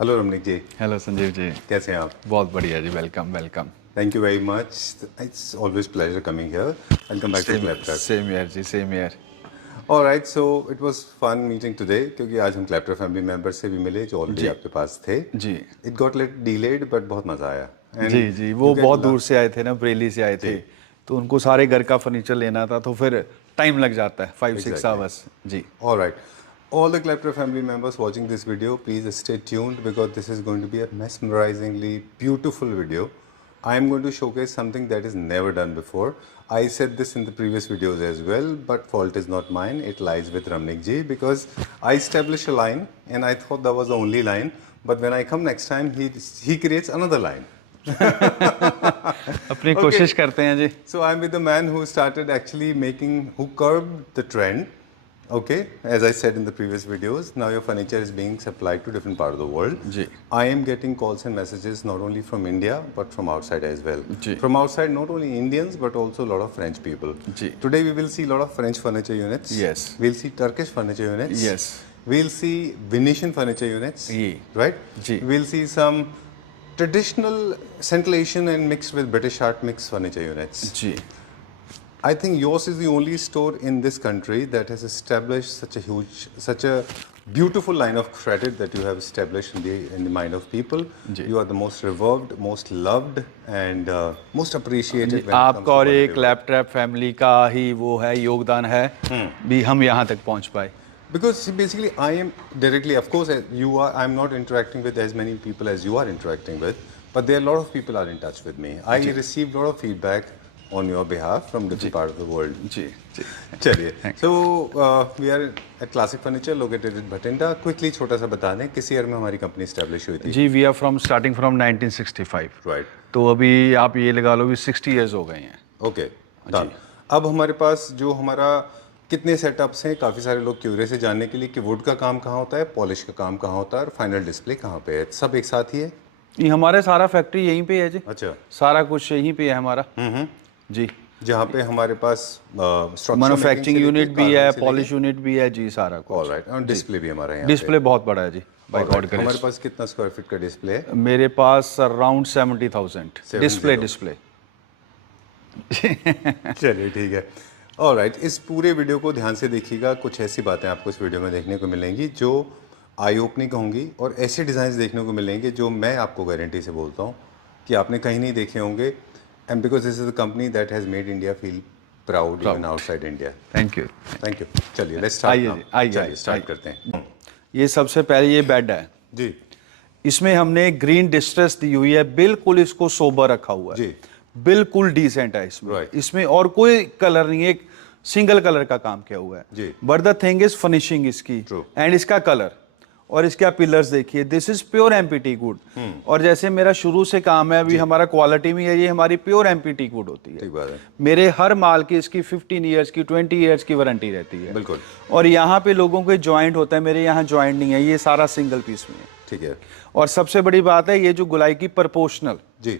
Hello Ramneek ji. Hello Sanjeev ji. कैसे हैं आप? बहुत बढ़िया जी, welcome welcome. Thank you very much. It's always pleasure coming here. Welcome back to Claptop. Same here जी, same here. Alright, so it was fun meeting today क्योंकि आज हम क्लैपटॉप फैमिली मेंबर से भी मिले जो ऑलरेडी जी आपके पास थे। जी it got little delayed but बहुत मज़ा आया। जी एंड जी, यू वो गेट बहुत दूर से आए थे ना, बरेली से आए थे, जी, तो उनको सारे घर का फर्नीचर लेना था, तो फिर टाइम लग जाता है, 5-6 एग्जैक्टली। आवर्स जी। Alright, all the Claptrap family members watching this video, please stay tuned because this is going to be a mesmerizingly beautiful video. I am going to showcase something that is never done before. I said this in the previous videos as well, but fault is not mine. It lies with Ramnik ji because I established a line and I thought that was the only line. But when I come next time, he creates another line. अपनी Okay. कोशिश करते हैं जी। So I'm with the man who started actually who curbed the trend. Okay, as I said in the previous videos, now your furniture is being supplied to different part of the world. Ji I am getting calls and messages not only from India but from outside as well. Ji From outside, not only Indians but also a lot of French people. Ji. Today we will see a lot of French furniture units. Yes. We'll see Turkish furniture units. Yes. We'll see Venetian furniture units. ये Right. Ji We'll see some traditional Central Asian and mixed with British art mixed furniture units. Ji I think yours is the only store in this country that has established such a beautiful line of credit that you have established in the mind of people. Ji. You are the most revered, most loved, and most appreciated when it comes to आपका और quality एक work. क्लैपट्रैप family का ही वो है, योगदान है भी हम यहाँ तक पहुँच पाए। Because see, basically, I am directly, of course, as you are. I'm not interacting with as many people as you are interacting with, but there are a lot of people are in touch with me. I received a lot of feedback on your behalf from different part of the world. जी जी चलिए, so we are at Classic Furniture located in Bhatinda. Quickly छोटा सा बता दें किस year में हमारी company establish हुई थी? जी, we are from starting from 1965। Right, तो अभी आप ये लगा लो भी 60 इयर्स हो गए हैं। Okay, done. अब हमारे पास जो हमारा कितने सेटअप्स हैं, काफ़ी सारे लोग क्यूरियस है जानने के लिए कि वुड का काम कहाँ होता है, पॉलिश का काम कहाँ होता है और फाइनल डिस्प्ले कहाँ पे है। सब एक साथ ही है? ये हमारे सारा फैक्ट्री यहीं पे है जी। अच्छा, सारा कुछ यहीं पे है हमारा। जी, जहाँ पे हमारे पास मैन्युफैक्चरिंग यूनिट भी है, पॉलिश यूनिट भी है जी, सारा कुछ। ऑलराइट, और डिस्प्ले भी हमारा यहाँ डिस्प्ले बहुत बड़ा है जी, बाय गॉड पे। ग्रेस। हमारे पास कितना स्क्वायर फीट का डिस्प्ले है? मेरे पास अराउंड 70,000 डिस्प्ले। चलिए ठीक है। ऑलराइट, इस पूरे वीडियो को ध्यान से देखिएगा। कुछ ऐसी बातें आपको इस वीडियो में देखने को मिलेंगी जो आई ओपनिंग होंगी और ऐसे डिज़ाइंस देखने को मिलेंगे जो मैं आपको गारंटी से बोलता हूँ कि आपने कहीं नहीं देखे होंगे। And because this is the company that has made India feel proud even outside India. Thank you. Thank you. चलिए लेट्स स्टार्ट। आइए स्टार्ट करते हैं। ये सबसे पहले ये बेड है जी इसमें हमने ग्रीन डिस्ट्रेस दी हुई है, बिल्कुल इसको सोबर रखा हुआ है जी, बिल्कुल डिसेंट है इसमें। Right. इसमें और कोई कलर नहीं है, एक सिंगल कलर का काम किया हुआ है जी। But the thing is finishing इसकी True. एंड इसका कलर और इसका पिलर्स देखिए, this is pure MPT wood. और जैसे मेरा शुरू से काम है अभी हमारा क्वालिटी में है, ये हमारी प्योर एमपीटी वुड होती है। ठीक बात है, मेरे हर माल की इसकी 15 ईयर्स की 20 ईयर्स की वारंटी रहती है। बिल्कुल और यहाँ पे लोगों के जॉइंट होता है, मेरे यहाँ जॉइंट नहीं है, ये सारा सिंगल पीस में है। ठीक है और सबसे बड़ी बात है ये जो गुलाई की प्रोपोर्शनल, जी,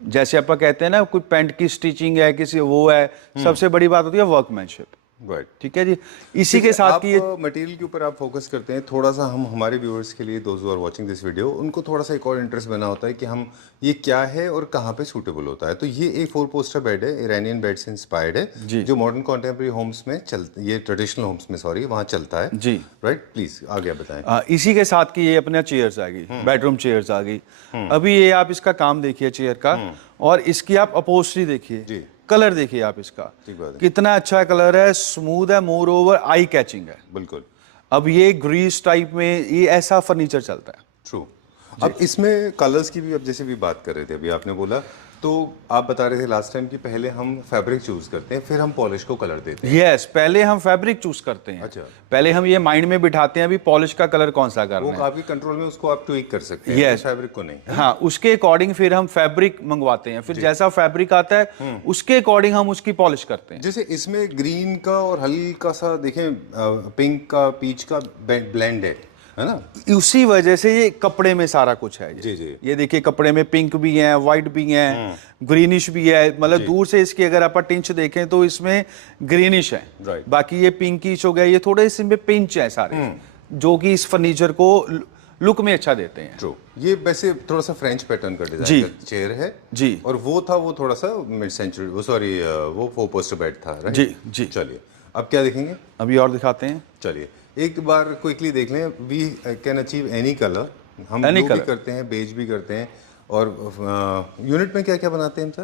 जैसे आप कहते हैं ना कोई पैंट की स्टिचिंग है, किसी वो है, सबसे बड़ी बात होती है वर्कमैनशिप। राइट। ठीक है जी, इसी के साथ की ये मटेरियल के ऊपर आप फोकस करते हैं थोड़ा सा। हम हमारे व्यूअर्स के लिए, those who are watching this video, उनको थोड़ा सा एक और इंटरेस्ट बना होता है कि हम ये क्या है और कहाँ पे सूटेबल होता है। तो ये एक 4 पोस्टर बेड है, ईरानियन बेड से इंस्पायर्ड है जी। जो मॉडर्न कॉन्टेम्प्रेरी होम्स में ये ट्रेडिशनल होम्स में सॉरी वहाँ चलता है जी। राइट। प्लीज आगे बताएं। इसी के साथ की ये अपने चेयर्स आ गई, बेडरूम चेयर्स आ गई। अभी ये आप इसका काम देखिए चेयर का, और इसकी आप अपोस्ट्री देखिए जी, कलर देखिए आप इसका, ठीक बात है, कितना अच्छा कलर है, स्मूथ है, मोर ओवर आई कैचिंग है। बिल्कुल अब ये ग्रीस टाइप में ये ऐसा फर्नीचर चलता है। ट्रू। अब इसमें कलर्स की भी, अब जैसे भी बात कर रहे थे, अभी आपने बोला तो आप बता रहे थे लास्ट टाइम कि पहले हम फैब्रिक चूज करते हैं फिर हम पॉलिश को कलर देते हैं। यस, पहले हम फैब्रिक चूज करते हैं। अच्छा। पहले हम ये माइंड में बिठाते हैं अभी पॉलिश का कलर कौन सा करना वो है। आपके कंट्रोल में, उसको आप ट्विक कर सकते हैं। Yes. फैब्रिक को नहीं। हाँ, उसके अकॉर्डिंग फिर हम फैब्रिक मंगवाते हैं, फिर जैसा फैब्रिक आता है उसके अकॉर्डिंग हम उसकी पॉलिश करते हैं। जैसे इसमें ग्रीन का और हल्का सा देखें पिंक का, पीच का ब्लेंड है ना, उसी वजह से ये कपड़े में सारा कुछ है। जी जी, ये देखिए कपड़े में पिंक भी है, व्हाइट भी है, ग्रीनिश भी है, मतलब दूर से इसकी अगर आप टिंच देखें तो इसमें ग्रीनिश है। राइट। बाकी ये पिंकिश हो गया, ये थोड़े इसमें पिंच है सारे, जो कि इस फर्नीचर को लुक में अच्छा देते हैं। ट्रू। ये वैसे थोड़ा सा फ्रेंच पैटर्न का जी। डिजाइन का चेयर है जी। और वो थोड़ा सा मिड सेंचुरी, वो 4 पोस्टर बेड था, राइट? जी, जी। चलिए अब क्या देखेंगे? अभी और दिखाते हैं। चलिए एक बार क्विकली देख लें। We can achieve any colour. हम Any ब्लू भी color। करते हैं, बेज भी करते हैं। और यूनिट में क्या क्या बनाते हैं हम सर?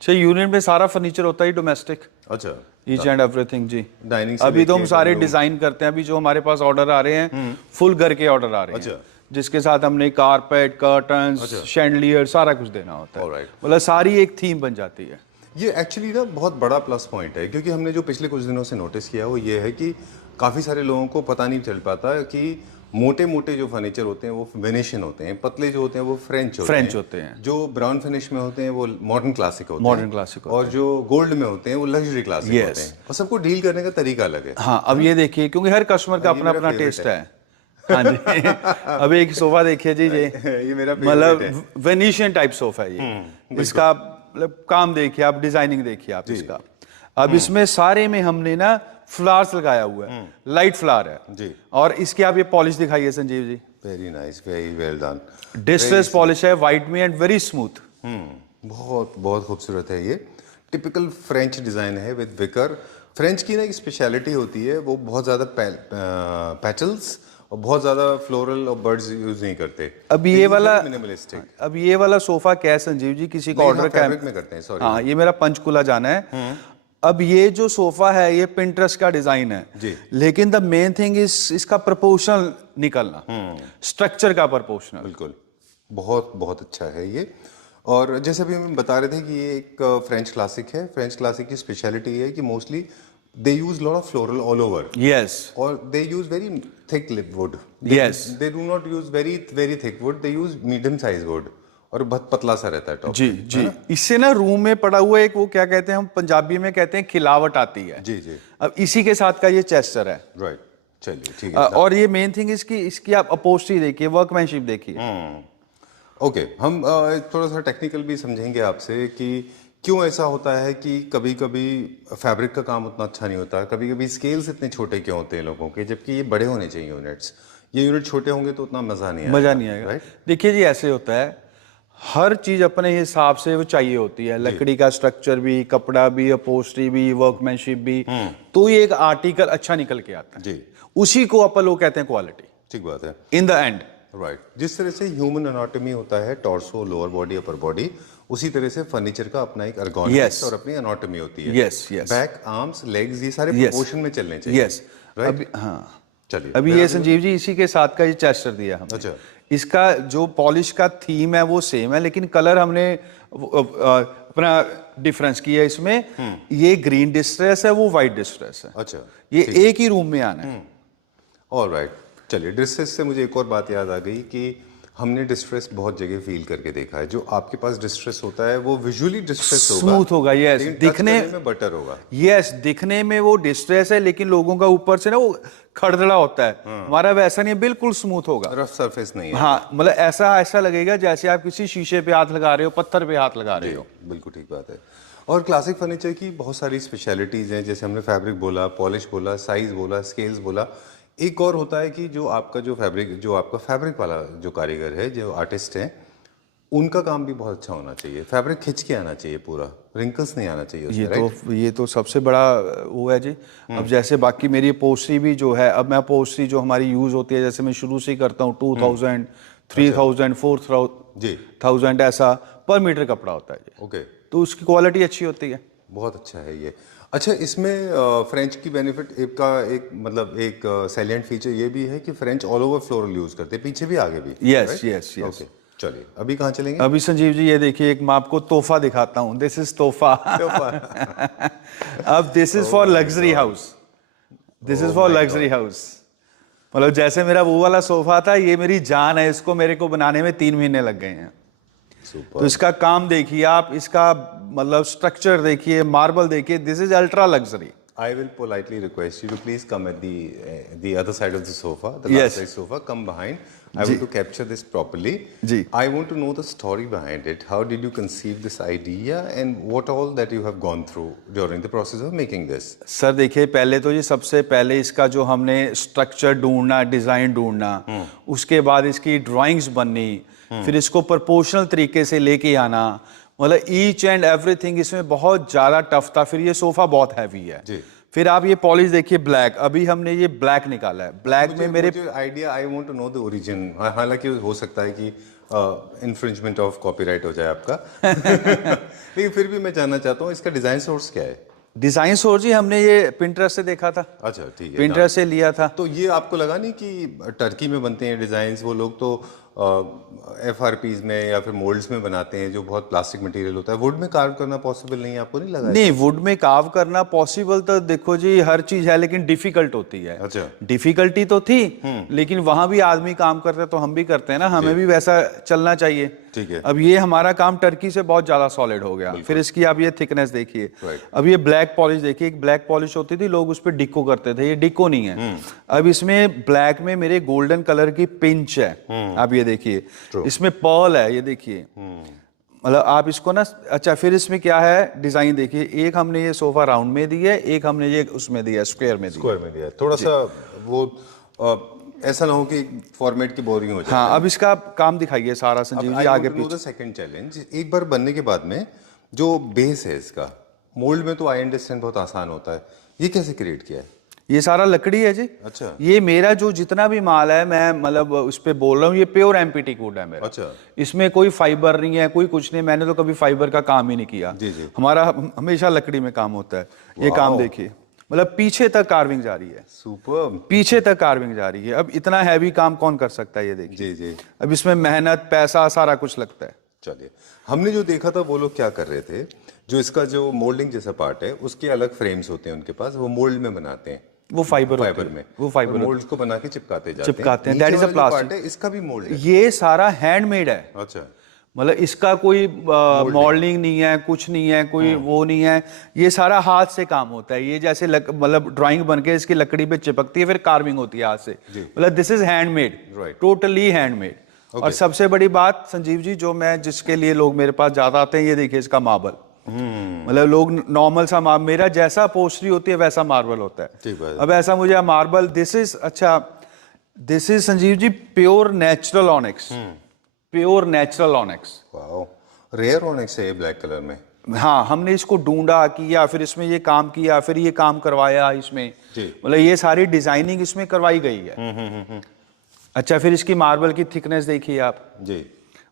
अच्छा, यूनिट में सारा फर्नीचर होता है डोमेस्टिक, अच्छा, ईच एंड एवरीथिंग जी। डाइनिंग से अभी तो हम लेके सारे WC डिजाइन करते हैं। अभी जो हमारे पास ऑर्डर आ रहे हैं, फुल घर के ऑर्डर आ रहे हैं, अच्छा। जिसके साथ हमने कारपेट, कर्टन्स, अच्छा। शैंडलियर सारा कुछ देना होता है। Alright। मतलब सारी एक थीम बन जाती है। ये एक्चुअली ना बहुत बड़ा प्लस पॉइंट है, क्योंकि हमने जो पिछले कुछ दिनों से नोटिस किया वो ये है कि काफ़ी सारे लोगों को पता नहीं चल पाता कि मोटे मोटे जो फर्नीचर होते हैं वो वेनेशियन होते हैं, पतले जो होते हैं वो फ्रेंच होते हैं, जो ब्राउन फिनिश में होते हैं वो मॉडर्न क्लासिक होते हैं, मॉडर्न क्लासिक और जो गोल्ड में होते हैं वो लग्जरी क्लासिक Yes। होते हैं। और सबको डील करने का तरीका अलग है। हाँ, अब ये देखिए, क्योंकि हर कस्टमर का ये अपना मेरा अपना favorite टेस्ट है। हाँ जी। अब एक सोफा देखिए जी, ये मेरा favorite मतलब वेनिशियन टाइप सोफा है ये। इसका मतलब काम देखिए आप, डिजाइनिंग देखिए आप इसका। अब इसमें सारे में हमने ना फ्लावर्स लगाया हुआ है, लाइट फ्लावर है जी। और इसके आप ये पॉलिश दिखाइए Sanjeev ji. Very nice, very well done. Distress polish है, व्हाइट में, एंड वेरी स्मूथ। बहुत बहुत खूबसूरत है ये। टिपिकल फ्रेंच डिज़ाइन है विद विकर। फ्रेंच की ना एक स्पेशलिटी होती है, वो बहुत ज़्यादा पैटल्स और बहुत ज़्यादा फ्लोरल और बर्ड्स यूज़ नहीं करते। अब ये वाला मिनिमलिस्टिक। अब ये वाला सोफा क्या है संजीव जी, किसी का ऑर्डर का फैब्रिक में करते हैं, सॉरी। हाँ, ये मेरा पंचकुला जाना है। अब ये जो सोफा है ये पिंटरेस्ट का डिजाइन है जी। लेकिन द मेन थिंग इज इसका प्रोपोर्शनल निकलना, स्ट्रक्चर का प्रोपोर्शनल। बिल्कुल, बहुत बहुत अच्छा है ये। और जैसे अभी हम बता रहे थे कि ये एक फ्रेंच क्लासिक है। फ्रेंच क्लासिक की स्पेशलिटी है कि mostly they use lot of floral all over, yes, और they use very thick lip wood. Yes। They do not use very very thick wood, they use medium size wood, और बहुत पतला सा रहता है टॉप। जी जी। इससे ना रूम में पड़ा हुआ एक, वो क्या कहते हैं, हम पंजाबी में कहते हैं खिलावट आती है। जी जी, अब इसी के साथ का ये चेस्टर है। राइट। चलिए ठीक है। और ये मेन थिंग इसकी इसकी आप अपोस्ट्री देखिए, वर्कमैनशिप देखिए। ओके, हम थोड़ा सा टेक्निकल भी समझेंगे आपसे कि क्यों ऐसा होता है कि कभी कभी फैब्रिक का काम उतना अच्छा नहीं होता, कभी कभी स्केल्स इतने छोटे क्यों होते हैं लोगों के, जबकि ये बड़े होने चाहिए यूनिट्स। ये यूनिट छोटे होंगे तो उतना मज़ा नहीं आएगा। मजा नहीं आएगा। राइट। देखिए जी, ऐसे होता है, हर चीज अपने हिसाब से वो चाहिए होती है। लकड़ी का स्ट्रक्चर भी, कपड़ा भी, अपोस्ट्री भी, वर्कमैनशिप भी, तो ये एक आर्टिकल अच्छा निकल के आता है जी, उसी को अपन लोग कहते हैं क्वालिटी ठीक बात है। In the end. राइट। जिस तरह से ह्यूमन एनाटॉमी होता है, torso, lower body, upper body, उसी तरह से फर्नीचर का अपना एक ergonomics Yes। और अपनी एनाटॉमी होती है। Yes, yes। Back, arms, legs, ये सारे Yes। प्रोपोर्शन में चलने चाहिए। Yes, right. अभी हाँ, चलिए अभी ये संजीव जी इसी के साथ का ये चेस्टर दिया हमने। अच्छा। इसका जो पॉलिश का थीम है वो सेम है, लेकिन कलर हमने अपना डिफरेंस किया इसमें। ये ग्रीन डिस्ट्रेस है, वो वाइट डिस्ट्रेस है। अच्छा, ये एक ही रूम में आना है। All right. चलिए, डिस्ट्रेस से मुझे एक और बात याद आ गई कि हमने डिस्ट्रेस बहुत जगह फील करके देखा है। जो आपके पास डिस्ट्रेस होता है वो विजुअली डिस्ट्रेस होगा, स्मूथ होगा, यस, लेकिन दिखने में बटर होगा। यस, दिखने में वो डिस्ट्रेस है, लेकिन लोगों का ऊपर से ना वो खड़दड़ा होता है। हमारा वैसा नहीं है, बिल्कुल स्मूथ होगा। रफ सरफेस नहीं है। हाँ, मतलब ऐसा ऐसा लगेगा जैसे आप किसी शीशे पे हाथ लगा रहे हो, पत्थर पे हाथ लगा रहे हो। बिल्कुल ठीक बात है। और क्लासिक फर्नीचर की बहुत सारी स्पेशलिटीज़ हैं, जैसे हमने फैब्रिक बोला, पॉलिश बोला, साइज बोला, स्केल्स बोला। एक और होता है कि जो आपका फैब्रिक वाला जो कारीगर है, जो आर्टिस्ट हैं, उनका काम भी बहुत अच्छा होना चाहिए। फैब्रिक खिंच के आना चाहिए, पूरा रिंकल्स नहीं आना चाहिए उसमें। ये तो सबसे बड़ा वो है जी। अब जैसे बाकी मेरी अपोस्ट्री भी जो है, अब मैं अपोस्ट्री जो हमारी यूज होती है, जैसे मैं शुरू से ही करता हूँ, 2000, 3000, 4000 ऐसा पर मीटर कपड़ा होता है जी। ओके, तो उसकी क्वालिटी अच्छी होती है। बहुत अच्छा है ये। अच्छा, इसमें फ्रेंच की बेनिफिट एक सैलिएंट फीचर ये भी है कि French all over floral use करते हैं, पीछे भी आगे भी। Yes yes yes. ओके, चलिए अभी कहाँ चलेंगे? अभी संजीव जी ये देखिए, एक मैं आपको तोहफा दिखाता हूँ। दिस इज तोहफा। अब this is for luxury house, this is for luxury house. मतलब जैसे मेरा वो वाला सोफा था, ये मेरी जान है। इसको मेरे को बनाने में 3 महीने लग गए हैं। तो इसका काम देखिए आप, इसका मतलब स्ट्रक्चर देखिए, मार्बल देखिए, this is ultra luxury. I will politely request you to please come at the other side of the sofa, the Yes. last side sofa. Come behind. I want to capture this properly. जी. I want to know the story behind it. How did you conceive this idea, and what all that you have gone through during the process of making this? Sir देखिए, पहले तो ये सबसे पहले इसका जो हमने स्ट्रक्चर ढूंढना, डिजाइन ढूंढना, उसके बाद इसकी ड्राइंग्स बननी, फिर इसको प्रोपोर्शनल तरीके से लेके आना, मतलब ईच एंड एवरीथिंग इसमें बहुत ज्यादा टफ था। फिर ये सोफा बहुत हैवी है जी। फिर आप ये पॉलिश देखिए ब्लैक, अभी हमने ये ब्लैक निकाला है। ब्लैक में मेरे idea, I want to know the origin. हालांकि हो सकता है कि इन्फ्रिंजमेंट ऑफ कॉपीराइट हो जाए आपका लेकिन फिर भी मैं जानना चाहता हूँ इसका डिजाइन सोर्स क्या है? डिजाइन सोर्स जी हमने ये पिंटरेस्ट से देखा था। अच्छा, ठीक है। पिंटरेस्ट से लिया था। तो ये आपको लगा नहीं कि टर्की में बनते हैं डिजाइन्स, वो लोग तो FRPs में या फिर मोल्ड्स में बनाते हैं जो बहुत प्लास्टिक मटेरियल होता है, वुड में कार्व करना पॉसिबल नहीं है? आपको नहीं लगा? नहीं, वुड में कार्व करना पॉसिबल तो देखो जी हर चीज है, लेकिन डिफिकल्ट होती है। अच्छा। डिफिकल्टी तो थी, लेकिन वहां भी आदमी काम करते तो हम भी करते हैं ना, हमें भी वैसा चलना चाहिए। ठीक है। अब ये हमारा काम टर्की से बहुत ज्यादा सॉलिड हो गया। फिर इसकी आप ये थिकनेस देखिए। अब ये ब्लैक पॉलिश देखिए, एक ब्लैक पॉलिश होती थी, लोग उस पर डिको करते थे, ये डिको नहीं है। अब इसमें ब्लैक में मेरे गोल्डन कलर की पिंच है, आप ये देखिए। इसमें पर्ल है, ये देखिए, मतलब आप इसको ना, अच्छा फिर इसमें क्या है डिजाइन देखिए, एक हमने ये सोफा राउंड में दी है, एक हमने ये उसमें दिया स्क्वायर में दिया। स्क्वायर में दिया, थोड़ा सा वो ऐसा ना हो कि फॉर्मेट की बोरिंग हो जाए। हाँ, अब इसका काम दिखाइए सारा संजीव जी आगे पीछे। सेकंड चैलेंज, एक बार बनने के बाद में जो बेस है इसका, मोल्ड में तो आई अंडरस्टैंड बहुत आसान होता है, ये कैसे क्रिएट किया है? ये सारा लकड़ी है जी। अच्छा। ये मेरा जो जितना भी माल है, मैं मतलब उस पे बोल रहा हूँ, ये प्योर एमपीटी वुड है मेरा। अच्छा। इसमें कोई फाइबर नहीं है, कोई कुछ नहीं, मैंने तो कभी फाइबर का काम ही नहीं किया। जी जी। हमारा हमेशा लकड़ी में काम होता है। ये काम देखिए, मतलब पीछे तक कार्विंग जा रही है। सुपर। पीछे तक कार्विंग जा रही है। अब इतना हैवी काम कौन कर सकता है, ये देखिए। जी जी। अब इसमें मेहनत, पैसा, सारा कुछ लगता है। चलिए, हमने जो देखा था वो लोग क्या कर रहे थे, जो इसका जो मोल्डिंग जैसा पार्ट है उसके अलग फ्रेम्स होते हैं उनके पास, वो मोल्ड में बनाते हैं, वो फाइबर में वो फाइबर मोल्ड्स को बना के चिपकाते जाते चिपकाते हैं। That is a plastic. इसका भी मोल्ड है? ये सारा हैंडमेड है। अच्छा। मतलब इसका कोई मॉडलिंग नहीं है, कुछ नहीं है, कोई वो नहीं है, ये सारा हाथ से काम होता है। ये जैसे मतलब ड्राइंग बनके इसकी लकड़ी पे चिपकती है, फिर कार्विंग होती है हाथ से। मतलब this is handmade, totally handmade. और सबसे बड़ी बात संजीव जी, जो मैं जिसके लिए लोग मेरे पास ज्यादा आते हैं, ये देखिए इसका मार्बल। मतलब लोग नॉर्मल सा मार्बल, मेरा जैसा पोस्टरी होती है वैसा मार्बल होता है। अब ऐसा मुझे मार्बल, दिस इज, अच्छा this is Sanjeev ji pure natural onyx, pure natural onyx. Wow, rare onyx है ये ब्लैक कलर में। हाँ, हमने इसको ढूंढा, किया, फिर इसमें ये काम किया, फिर ये काम करवाया इसमें, मतलब ये सारी डिजाइनिंग इसमें करवाई गई है। अच्छा, फिर इसकी मार्बल की थिकनेस देखिए आप जी।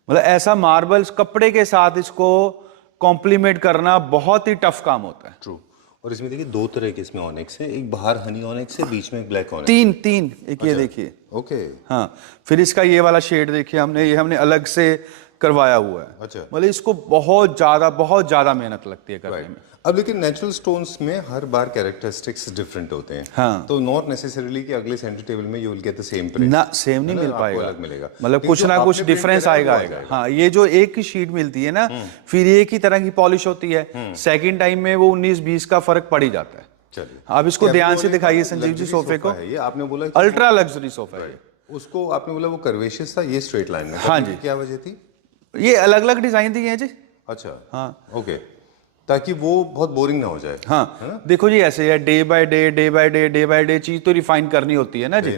मतलब ऐसा मार्बल कपड़े के साथ इसको कॉम्प्लीमेंट करना बहुत ही टफ काम होता है। ट्रू। और इसमें देखिए दो तरह के इसमें ऑनिक्स है, एक बाहर हनी ऑनिक्स है, बीच में एक ब्लैक ऑनिक्स। तीन एक ये देखिए। ओके। हाँ, फिर इसका ये वाला शेड देखिए, ये हमने अलग से करवाया हुआ है। अच्छा। मतलब इसको बहुत ज्यादा मेहनत लगती है करने में। अब लेकिन नेचुरल स्टोन्स में हर बार कैरेक्टरिस्टिक्स डिफरेंट होते हैं। हाँ। तो नॉट नेसेसरली कि अगले सेंटर टेबल में you will get the same price ना, सेम नहीं मिल पाएगा, अलग मिलेगा, मतलब कुछ ना कुछ डिफरेंस आएगा। हाँ, ये जो एक की शीट मिलती है ना, फिर एक ही तरह की पॉलिश होती है, सेकंड टाइम में वो 19-20 का फर्क पड़ ही जाता है। चलिए, आप इसको ध्यान से दिखाइए संजीव जी सोफे को। ये आपने बोला अल्ट्रा लग्जरी सोफा है। उसको आपने बोला वो कर्वेशियस था, ये स्ट्रेट लाइन में। हाँ जी। क्या वजह थी? ये अलग अलग डिजाइन दिए हैं जी। अच्छा। हाँ, ओके, ताकि वो बहुत बोरिंग ना हो जाए। हाँ, देखो जी ऐसे है, डे बाय डे चीज तो रिफाइन करनी होती है ना जी।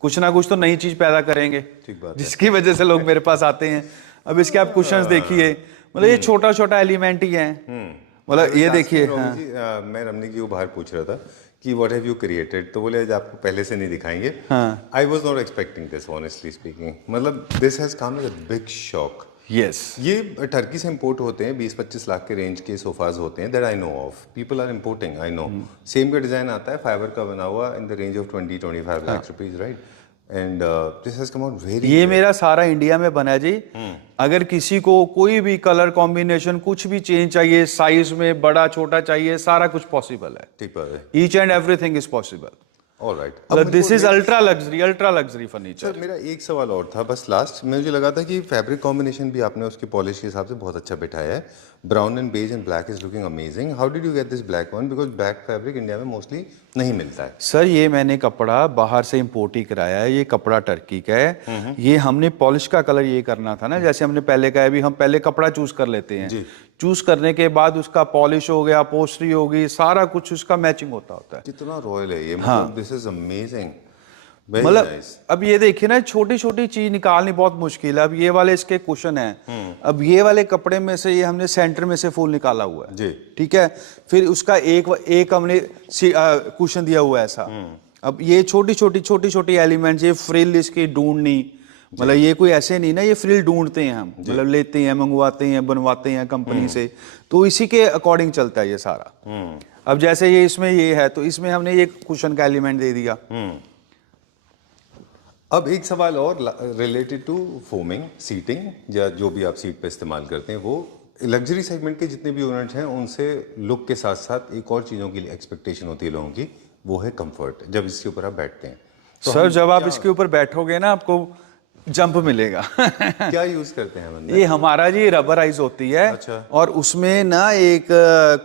कुछ ना कुछ तो नई चीज पैदा करेंगे, जिसकी वजह से लोग मेरे पास आते हैं। अब इसके आप कुशन्स देखिए, मतलब ये छोटा छोटा एलिमेंट ही है। मतलब ये देखिए। मैं रमनी जी को बाहर पूछ रहा था कि व्हाट हैव यू क्रिएटेड, तो बोले आपको पहले से नहीं दिखाएंगे। I was not expecting this honestly speaking, मतलब this has come as a big shock. Yes, ये टर्की से इंपोर्ट होते हैं, 20-25 लाख के रेंज के सोफाज होते हैं, that I know of, people are importing, I know. Same का डिजाइन आता है फाइबर का बना हुआ in the range of 20-25 lakh rupees, right? And this has come out very. ये मेरा सारा इंडिया में बना है जी। अगर किसी को कोई भी कलर कॉम्बिनेशन कुछ भी चेंज चाहिए, साइज में बड़ा छोटा चाहिए, सारा कुछ पॉसिबल है। ठीक है, each and everything is possible. Alright. This is ultra luxury furniture. Sir मेरा एक सवाल और था बस लास्ट, मुझे लगा था कि फैब्रिक कॉम्बिनेशन भी आपने उसके पॉलिश के हिसाब से बहुत अच्छा बिठाया है। Brown and beige and black is looking amazing. How did you get this black one, because black fabric India में मोस्टली नहीं मिलता है। सर ये मैंने कपड़ा बाहर से इंपोर्ट ही कराया है, ये कपड़ा टर्की का है। ये हमने पॉलिश का कलर ये करना था ना, जैसे हमने पहले कहा भी हम पहले कपड़ा चूज कर लेते हैं, चूज करने के बाद उसका पॉलिश हो गया, पोस्टरी होगी, सारा कुछ उसका मैचिंग होता है। कितना रॉयल है ये, मतलब दिस इज अमेजिंग, मतलब अब ये देखिए ना, छोटी छोटी चीज निकालनी बहुत मुश्किल है। अब ये वाले इसके कुशन हैं, अब ये वाले कपड़े में से ये हमने सेंटर में से फूल निकाला हुआ है जी, ठीक है। फिर उसका एक हमने कुशन दिया हुआ है ऐसा। अब ये छोटी छोटी एलिमेंट्स, ये फ्रिल इसकी ढूंढनी, मतलब ये कोई ऐसे नहीं ना, ये फ्रिल ढूंढते हैं हम, मतलब लेते हैं, मंगवाते हैं, बनवाते हैं कंपनी से, तो इसी के अकॉर्डिंग चलता है ये सारा। अब जैसे ये इसमें ये है, तो इसमें हमने ये कुशन का एलिमेंट दे दिया। अब एक सवाल और रिलेटेड टू फोमिंग, सीटिंग या जो भी आप सीट पे इस्तेमाल करते हैं, वो लग्जरी सेगमेंट के जितने भी यूनिट्स हैं उनसे लुक के साथ साथ एक और चीज़ों की एक्सपेक्टेशन होती है लोगों की, वो है कंफर्ट, जब इसके ऊपर आप बैठते हैं। तो सर जब आप इसके ऊपर बैठोगे ना, आपको जंप मिलेगा। क्या यूज करते हैं ये हमारा जी रबराइज होती है। अच्छा। और उसमें ना एक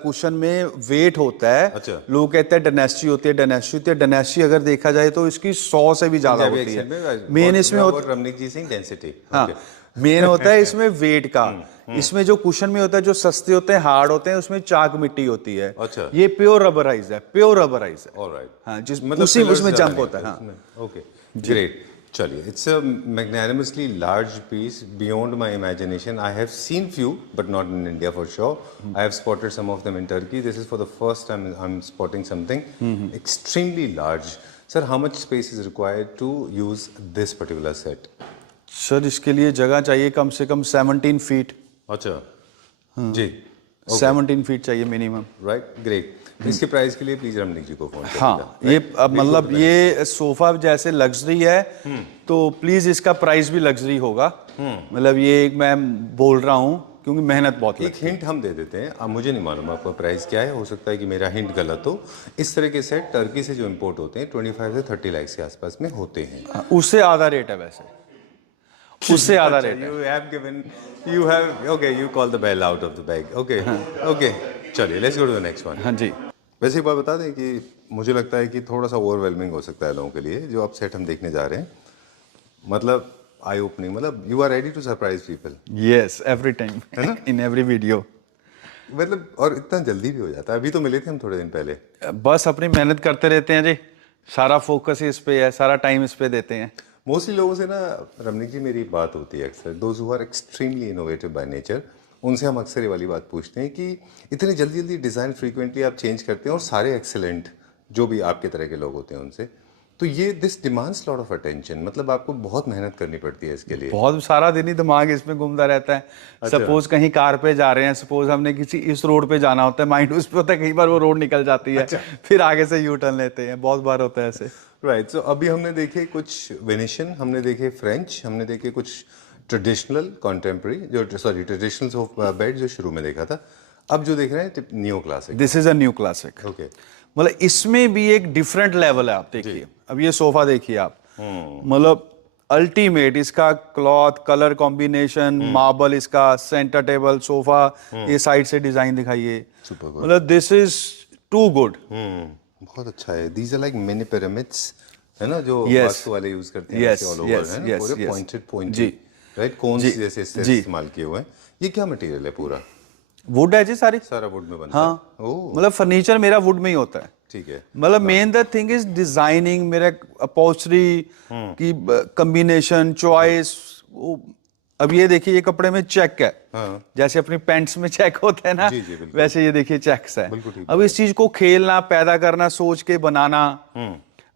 कुशन में वेट होता है। अच्छा। लोग कहते हैं डनेस्टी होती है, डनेस्टी होती है। डनेस्टी अगर देखा जाए तो इसकी 100 से भी ज्यादा होती है। मेन इसमें रमनीक जी सिंह डेंसिटी, हाँ मेन होता है इसमें वेट का। इसमें जो कुशन में होता है, जो सस्ते होते हैं, हार्ड होते हैं, उसमें चाक मिट्टी होती है। अच्छा। ये प्योर रबराइज है, प्योर रबराइज है। ऑलराइट। हाँ, जिस उसी उसमें जंप होता है। हाँ ओके ग्रेट। चलिए, it's a magnanimously large piece beyond my imagination. I have seen few but not in India for sure. I have spotted some of them in Turkey. This is for the first time I am spotting something extremely large. Sir how much space is required to use this particular set? Sir इसके लिए जगह चाहिए कम से कम 17 feet. अच्छा जी, 17 feet चाहिए minimum. Right, great. इसके price के लिए प्लीज रमनीक जी को फोन करिएगा। हाँ ये अब मतलब ये सोफा जैसे लग्जरी है, तो प्लीज इसका प्राइस भी लग्जरी होगा। मतलब ये मैं बोल रहा हूँ क्योंकि मेहनत बहुत एक हिंट हम दे देते हैं। अब मुझे नहीं मालूम आपका प्राइस क्या है, हो सकता है कि मेरा हिंट गलत हो। इस तरह के सेट टर्की से जो इंपोर्ट होते हैं 25 से 30 लाख के आसपास में होते हैं। उससे आधा रेट है वैसे, उससे आधा रेट है। You have given, you have, okay, you call the bell out of the bag. Okay, okay. चलिए, let's go to the next one. हाँ जी। वैसे एक बात बता दें कि मुझे लगता है कि थोड़ा सा ओवरवेलमिंग हो सकता है लोगों के लिए, जो आप सेट हम देखने जा रहे हैं। मतलब आई ओपनिंग, मतलब you are ready to surprise people. Yes, every time, in every video. मतलब और इतना जल्दी भी हो जाता है। अभी तो मिले थे हम थोड़े दिन पहले। बस अपनी मेहनत करते रहते हैं जी, सारा फोकस इस पे है, सारा टाइम इस पे देते हैं। मोस्टली लोगों से ना रमनीक जी मेरी बात होती है अक्सर, those who are extremely innovative by nature, उनसे हम अक्सर ये वाली बात पूछते हैं कि इतनी जल्दी जल्दी डिज़ाइन फ्रीक्वेंटली आप चेंज करते हैं और सारे एक्सेलेंट जो भी आपके तरह के लोग होते हैं उनसे, तो ये this demands lot of attention. मतलब आपको बहुत मेहनत करनी पड़ती है इसके लिए। बहुत, सारा दिन ही दिमाग इसमें घूमता रहता है। अच्छा। सपोज कहीं कार पे जा रहे हैं, सपोज हमने किसी इस रोड पे जाना होता है, माइंड उस पे होता है, कई बार वो रोड निकल जाती है। अच्छा। फिर आगे से यू टर्न लेते हैं, बहुत बार होता है ऐसे। राइट, सो अभी हमने देखे कुछ वेनेशियन, हमने देखे फ्रेंच, हमने देखे कुछ ट्रेडिशनल कॉन्टेम्प्रेरी, जो सॉरी ट्रेडिशनल बेड जो शुरू में देखा था। अब जो देख रहे हैं new classic. This is a new classic. Okay, मतलब इसमें भी एक डिफरेंट लेवल है। आप देखिए, अब ये सोफा देखिए आप, मतलब अल्टीमेट, इसका क्लॉथ, कलर कॉम्बिनेशन, मार्बल, इसका सेंटर टेबल, सोफा, ये साइड से डिजाइन दिखाइए, मतलब दिस इज टू गुड। बहुत अच्छा है। These are like mini pyramids, है ना, जो Yes. वास्तु वाले यूज करते हैं Yes, ऐसे all over, yes, है ना, yes, पूरे yes. पॉइंटेड पॉइंट जी। राइट, कोन्स जी। जैसे जी। इस्तेमाल किए हुए हैं। ये क्या मटेरियल है? पूरा वुड है जी सारी, सारा वुड में बनता हाँ। है। ओह, मतलब फर्नीचर मेरा वुड में ही होता है। ठीक है। मतलब main the thing is designing, मेरा अपॉल्स्ट्री की कॉम्बिनेशन, चॉइस। अब ये देखिए, ये कपड़े में चेक है। हाँ। जैसे अपनी पैंट्स में चेक होता है ना, जी, जी, बिल्कुल। वैसे ये देखिए चेक्स है। बिल्कुल ठीक अब इस चीज को खेलना, पैदा करना, सोच के बनाना,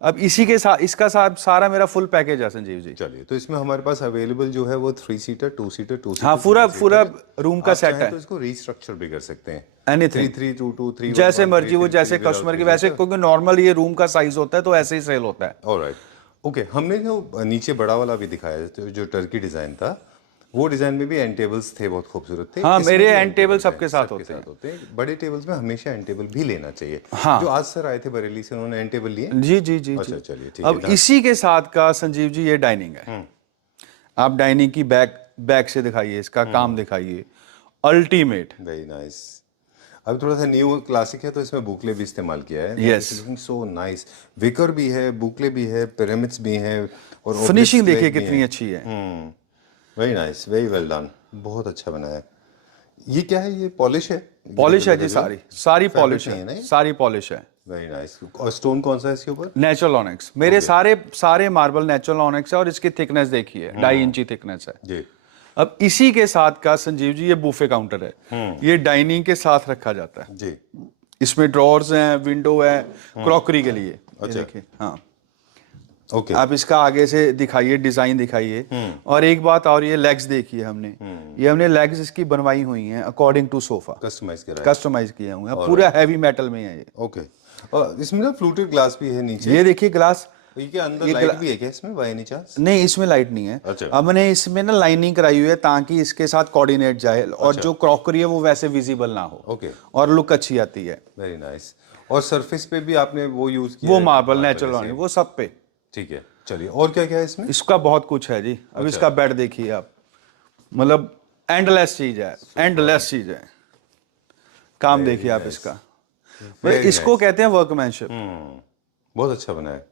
अब इसी के साथ इसका साथ सारा मेरा फुल पैकेज है संजीव जी। चलिए, तो इसमें हमारे पास अवेलेबल जो है वो 3 सीटर, 2 सीटर, 2 सीटर। हाँ, पूरा रूम का सेट है। तो इसको रीस्ट्रक्चर भी कर सकते हैं। Anything. 3-3-2-2-3 जैसे मर्जी, वो जैसे कस्टमर की, वैसे क्योंकि नॉर्मल ये रूम का साइज होता है तो ऐसे ही सेल होता है। Alright, okay. हमने जो नीचे बड़ा वाला भी दिखाया जो टर्की डिजाइन था, वो डिजाइन में भी एंड टेबल्स थे, बहुत खूबसूरत थे। हाँ, इसमें मेरे भी एंड टेबल tables हैं, सबके साथ होते हैं। बड़े टेबल्स में हमेशा एंड टेबल भी लेना चाहिए। हाँ। जो आज सर आए थे बरेली से, उन्होंने एंड टेबल लिए। जी जी जी अच्छा जी। चलिए ठीक अब है। इसी के साथ का संजीव जी ये डाइनिंग है। आप डाइनिंग की बैक से दिखाइए, इसका काम दिखाइए, अल्टीमेट। Very nice. अब थोड़ा सा न्यू क्लासिक है तो इसमें बुकले भी इस्तेमाल किया है। Yes. Looking so nice. Wicker भी है, बुकले भी है, पिरामिड्स भी हैं और फिनिशिंग देखिए कितनी अच्छी है। Very nice, very well done, बहुत अच्छा बना है। ये क्या है, ये पॉलिश है? पॉलिश है जी, सारी पॉलिश नहीं है ना है, ये? सारी पॉलिश है। Very nice. और स्टोन कौन सा है इसके ऊपर? नेचुरल ऑनिक्स, मेरे सारे मार्बल नेचुरल ऑनिक्स है और इसकी थिकनेस देखिए 2.5 इंची थिकनेस है। जी। अब इसी के साथ का संजीव जी ये बूफे काउंटर है। ये डाइनिंग के साथ रखा जाता है। जी। इसमें ड्रॉर्स हैं, विंडो है, क्रॉकरी के लिए। ये देखिए, हाँ। ओके। आप इसका आगे से दिखाइए, डिजाइन दिखाइए। और एक बात और, ये लेग्स देखिए हमने, ये हमने लेग्स इसकी बनवाई हुई हैं अकॉर्डिंग टू सोफा, कस्टमाइज करा है। कस्टमाइज किए हुए हैं, पूरा हैवी मेटल में है ये। ओके। और इसमें ना फ्लूटेड ग्लास भी है नीचे। ये देखिए ग्लास। ये अंदर लाइट भी है क्या इसमें बाय एनी चांस? नहीं, इसमें लाइट नहीं है। अच्छा। अब मैंने इसमें ना लाइनिंग कराई हुई है ताकि इसके साथ कोऑर्डिनेट जाए और जो क्रॉकरी है वो वैसे विजिबल ना हो। ओके। और लुक अच्छी आती है। Very nice. और सरफेस पे भी आपने वो यूज किया वो है? मार्बल नेचुरल ऑनिक, वो सब पे। ठीक है चलिए। और क्या क्या है इसमें? इसका बहुत कुछ है जी। अब इसका बेड देखिए आप, मतलब एंडलेस चीज है, एंडलेस चीज है। काम देखिए आप इसका, मतलब इसको कहते हैं वर्कमैनशिप। बहुत अच्छा बना है।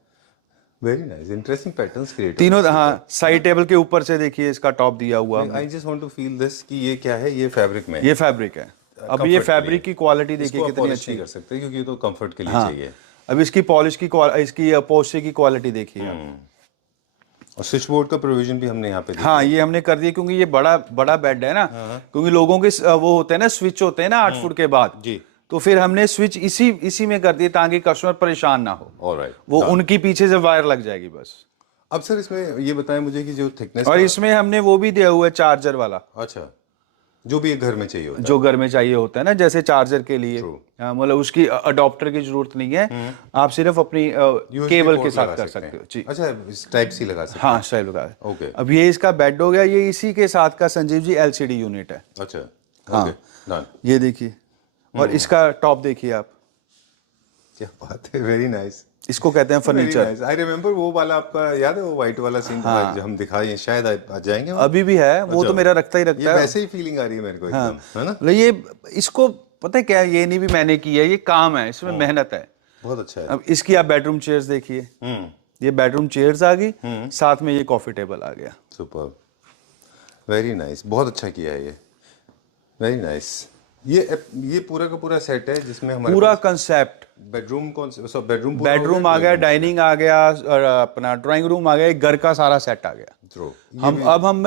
Very nice, interesting patterns create. तीनों, हाँ, साइड टेबल के ऊपर से देखिए इसका टॉप दिया हुआ। I just want to feel this कि ये क्या है, ये फैब्रिक में? ये फैब्रिक है। अब ये फैब्रिक की क्वालिटी देखिए कितनी अच्छी कर सकते क्योंकि ये तो कंफर्ट के लिए चाहिए। अब इसकी पॉलिश की इसकी अपहोल्स्ट्री की क्वालिटी देखिए आप। और स्विच बोर्ड का प्रोविजन भी हमने यहाँ पे दिया। हाँ, ये हमने कर दिया क्योंकि ये बड़ा बेड है ना। क्योंकि लोगों के वो होते हैं ना, स्विच होते हैं ना 8 फुट के बाद जी। तो फिर हमने स्विच इसी में कर दिया ताकि कस्टमर परेशान ना हो। ऑलराइट। वो उनकी पीछे से वायर लग जाएगी बस। अब सर इसमें ये बताएं मुझे कि जो थिकनेस, और इसमें हमने वो भी दिया हुआ है चार्जर वाला। अच्छा, जो भी एक घर में चाहिए होता है। जो घर में चाहिए होता है ना, जैसे चार्जर के लिए। True. मतलब उसकी अडॉप्टर की जरूरत नहीं है। आप सिर्फ अपनी USB केबल के पोर्ट साथ लगा कर सकते सकते हैं। हो जी। अच्छा, टाइप सी लगा सकते हाँ, स्टाइल लगा। ओके। अब ये इसका बेड हो गया, ये इसी के साथ का संजीव जी LCD यूनिट है। अच्छा। हाँ। Okay done. ये देखिए, और इसका टॉप देखिए आप। क्या बात है, वेरी नाइस। इसको कहते हैं फर्नीचर। आई रिमेम्बर वो वाला, आपका याद है वो व्हाइट वाला सीन जो हम दिखाए, शायद आ जाएंगे वो? अभी भी है वो। तो मेरा रखता ही रखता ये है। वैसे ही फीलिंग आ रही है मेरे को एकदम, है ना? मतलब ये, इसको पता है क्या है, ये नहीं भी मैंने किया है, ये काम है, इसमें मेहनत है। बहुत अच्छा है। अब इसकी आप बेडरूम चेयर्स देखिए। ये बेडरूम चेयर्स आ गई, साथ में ये कॉफी टेबल आ गया। सुपर, वेरी नाइस, बहुत अच्छा किया है ये, वेरी नाइस। ये पूरा का पूरा सेट है जिसमें हमारे पूरा कंसेप्ट। बेडरूम कौन सा? बेडरूम आ गया, डाइनिंग आ गया, और अपना ड्राइंग रूम आ गया, एक घर का सारा सेट आ गया। हम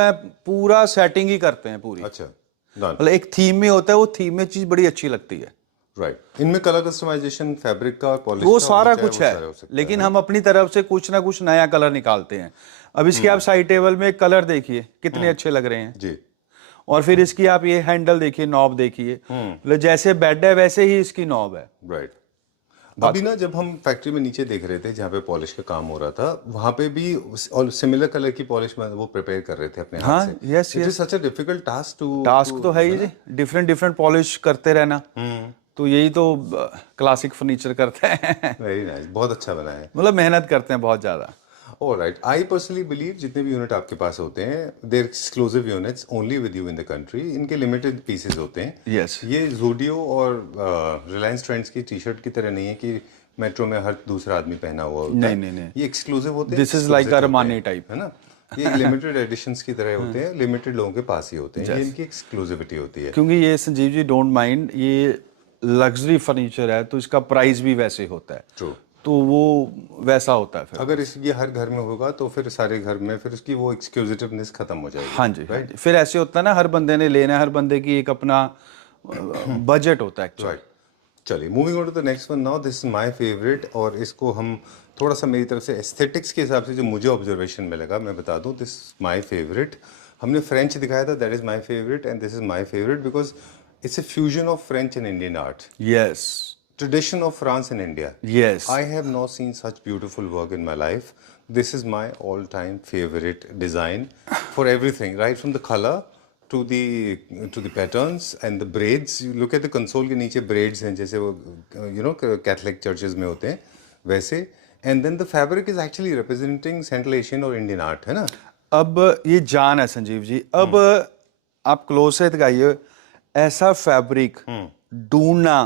पूरा सेटिंग ही करते हैं पूरी। अच्छा डन। मतलब एक थीम में होता है, वो थीम में चीज बड़ी अच्छी लगती है। राइट। इनमें कलर कस्टमाइजेशन, फैब्रिक का और पॉलिश वो का सारा वो कुछ सारे है, हो सकते लेकिन हैं। हम अपनी तरफ से कुछ ना कुछ नया कलर निकालते हैं। अब इसके आप साइड टेबल में कलर देखिए कितने अच्छे लग रहे हैं जी। और फिर इसकी आप ये हैंडल देखिए, नॉब देखिए, मतलब जैसे बेड है वैसे ही इसकी नॉब है। राइट। अभी ना जब हम फैक्ट्री में नीचे देख रहे थे जहाँ पे पॉलिश का काम हो रहा था, वहाँ पे भी और सिमिलर कलर की पॉलिश वो प्रिपेयर कर रहे थे अपने हाथ से। Yes it is such a difficult task तो है ही जी, डिफरेंट पॉलिश करते रहना। तो यही तो क्लासिक फर्नीचर करते हैं। वेरी नाइस, बहुत अच्छा बना है। मतलब मेहनत करते हैं बहुत ज्यादा। ऑलराइट। आई पर्सनली बिलीव जितने भी यूनिट आपके पास होते हैं, they're exclusive units only with you in the country. इनके लिमिटेड पीसेस होते हैं। यस। ये ज़ोडियो और रिलायंस ट्रेंड्स की टी शर्ट की तरह नहीं है कि मेट्रो में हर दूसरा आदमी पहना हुआ होता है। नहीं। ये एक्सक्लूसिव होते हैं। This is like Armani type, है ना? ये लिमिटेड एडिशंस की तरह होते हैं, लिमिटेड लोगों के पास ही होते हैं। ये इनकी एक्सक्लूसिविटी होती है। क्योंकि ये संजीव जी डोंट माइंड, ये लग्जरी फर्नीचर है तो इसका प्राइस भी वैसे होता है। ट्रू। तो वो वैसा होता है फिर। अगर ये हर घर में होगा तो फिर सारे घर में फिर उसकी वो एक्सक्लूसिवनेस खत्म हो जाएगी। हाँ जी, हाँ जी। फिर ऐसे होता है ना, हर बंदे ने लेना है, हर बंदे की एक अपना बजट होता है एक्चुअली। राइट। चलिए, moving on to the next one now. This is my favourite, और इसको हम थोड़ा सा मेरी तरफ से एस्थेटिक्स के हिसाब से जो मुझे ऑब्जर्वेशन में लगा मैं बता दूं। दिस माय फेवरेट, हमने फ्रेंच दिखाया था, that is my favourite, and this is my favourite because it's a fusion of French and Indian art. Yes, tradition of France in India. Yes. I have not seen such beautiful work in my life. This is my all-time favorite design for everything, right from the color to the patterns and the braids. You look at the console के नीचे braids हैं जैसे वो Catholic churches में होते हैं वैसे. And then the fabric is actually representing Central Asian और Indian art, है ना? अब ये जान है संजीव जी. अब आप क्लोज से दिखाइए, ऐसा फैब्रिक ढूंढना,